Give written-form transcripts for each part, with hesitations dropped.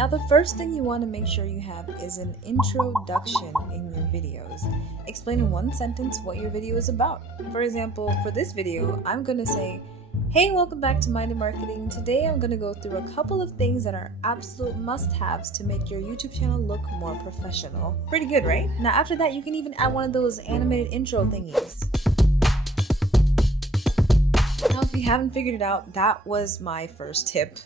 Now the first thing you want to make sure you have is an introduction in your videos. Explain in one sentence what your video is about. For example, for this video, I'm going to say, hey, welcome back to Mind in Marketing. Today I'm going to go through a couple of things that are absolute must-haves to make your YouTube channel look more professional. Pretty good, right? Now after that, you can even add one of those animated intro thingies. Now if you haven't figured it out, that was my first tip.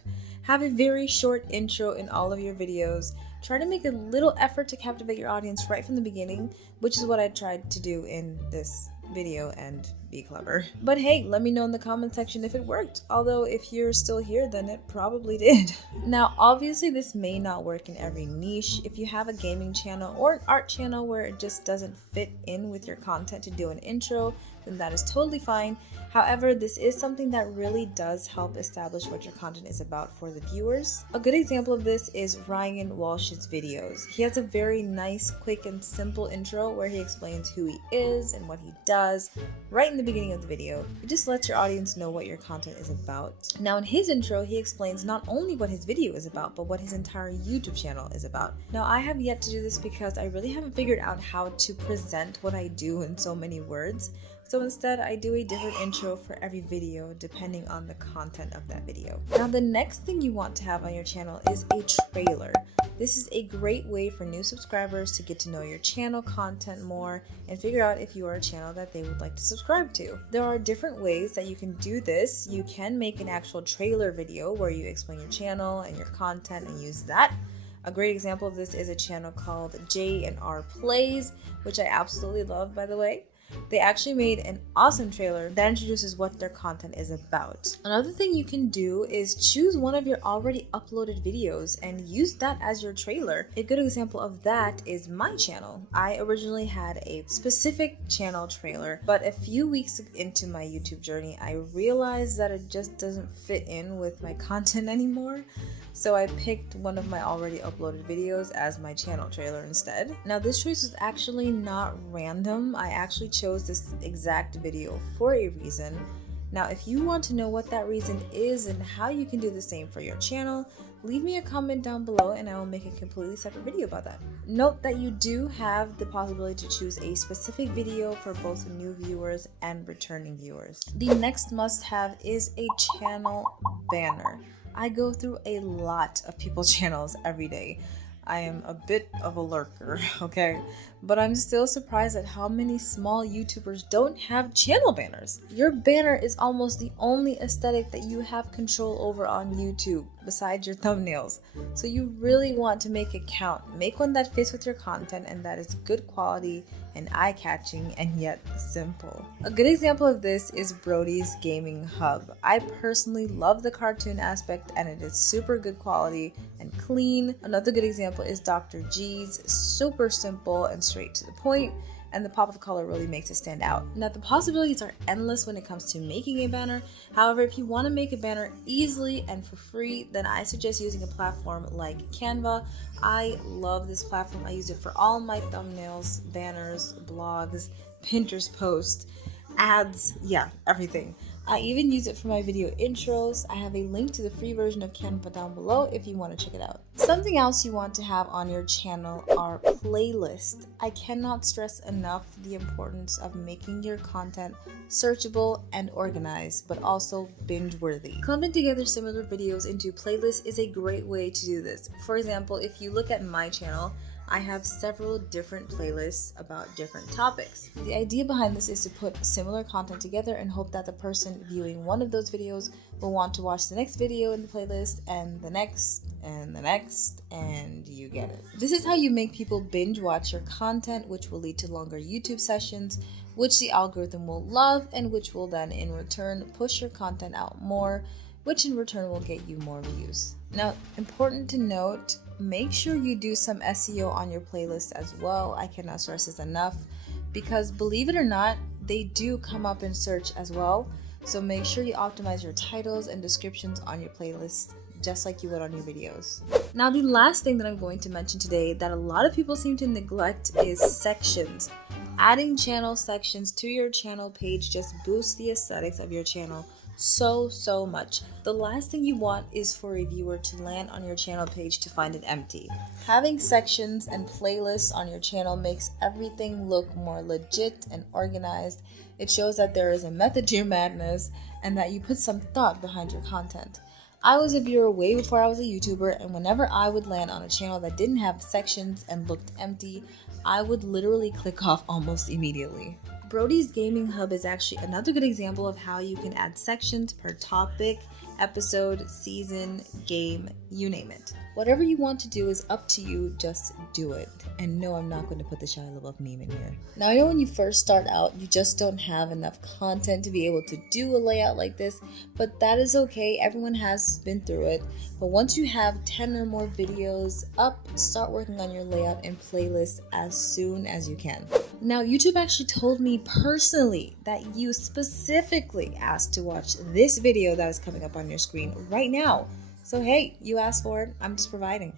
Have a very short intro in all of your videos. Try to make a little effort to captivate your audience right from the beginning, which is what I tried to do in this video, and be clever. But hey, let me know in the comment section if it worked. Although if you're still here, then it probably did. Now, obviously this may not work in every niche. If you have a gaming channel or an art channel where it just doesn't fit in with your content to do an intro, then that is totally fine. However, this is something that really does help establish what your content is about for the viewers. A good example of this is Ryan Walsh's videos. He has a very nice, quick, and simple intro where he explains who he is and what he does right in the beginning of the video. It just lets your audience know what your content is about. Now in his intro, he explains not only what his video is about, but what his entire YouTube channel is about. Now I have yet to do this because I really haven't figured out how to present what I do in so many words. So instead, I do a different intro for every video depending on the content of that video. Now the next thing you want to have on your channel is a trailer. This is a great way for new subscribers to get to know your channel content more and figure out if you are a channel that they would like to subscribe to. There are different ways that you can do this. You can make an actual trailer video where you explain your channel and your content and use that. A great example of this is a channel called J&R Plays, which I absolutely love, by the way. They actually made an awesome trailer that introduces what their content is about. Another thing you can do is choose one of your already uploaded videos and use that as your trailer. A good example of that is my channel. I originally had a specific channel trailer, but a few weeks into my YouTube journey, I realized that it just doesn't fit in with my content anymore. So I picked one of my already uploaded videos as my channel trailer instead. Now this choice was actually not random. I actually chose this exact video for a reason. Now if you want to know what that reason is and how you can do the same for your channel, leave me a comment down below and I will make a completely separate video about that. Note that you do have the possibility to choose a specific video for both new viewers and returning viewers. The next must-have is a channel banner. I go through a lot of people's channels every day. I am a bit of a lurker, okay? But I'm still surprised at how many small YouTubers don't have channel banners. Your banner is almost the only aesthetic that you have control over on YouTube, besides your thumbnails. So you really want to make it count. Make one that fits with your content and that is good quality and eye-catching and yet simple. A good example of this is Brody's Gaming Hub. I personally love the cartoon aspect and it is super good quality and clean. Another good example is Dr. G's, super simple and straight to the point, and the pop of color really makes it stand out. Now the possibilities are endless when it comes to making a banner. However, if you want to make a banner easily and for free, then I suggest using a platform like Canva. I love this platform. I use it for all my thumbnails, banners, blogs, Pinterest posts, ads, yeah, everything. I even use it for my video intros. I have a link to the free version of Canva down below if you want to check it out. Something else you want to have on your channel are playlists. I cannot stress enough the importance of making your content searchable and organized, but also binge-worthy. Clumping together similar videos into playlists is a great way to do this. For example, if you look at my channel, I have several different playlists about different topics. The idea behind this is to put similar content together and hope that the person viewing one of those videos will want to watch the next video in the playlist and the next and the next, and you get it. This is how you make people binge watch your content, which will lead to longer YouTube sessions, which the algorithm will love and which will then in return push your content out more, which in return will get you more views. Now, important to note, make sure you do some SEO on your playlist as well. I cannot stress this enough because believe it or not, they do come up in search as well. So make sure you optimize your titles and descriptions on your playlist just like you would on your videos. Now, the last thing that I'm going to mention today that a lot of people seem to neglect is sections. Adding channel sections to your channel page just boosts the aesthetics of your channel so much. The last thing you want is for a viewer to land on your channel page to find it empty. Having sections and playlists on your channel makes everything look more legit and organized. It shows that there is a method to your madness and that you put some thought behind your content. I was a viewer way before I was a YouTuber, and whenever I would land on a channel that didn't have sections and looked empty, I would literally click off almost immediately. Brody's Gaming Hub is actually another good example of how you can add sections per topic, episode, season, game, you name it. Whatever you want to do is up to you, just do it. And no, I'm not going to put the Shia LaBeouf meme in here. Now, I know when you first start out, you just don't have enough content to be able to do a layout like this, but that is okay. Everyone has been through it. But once you have 10 or more videos up, start working on your layout and playlist as soon as you can. Now, YouTube actually told me personally that you specifically asked to watch this video that is coming up on your screen right now. So hey, you asked for it, I'm just providing.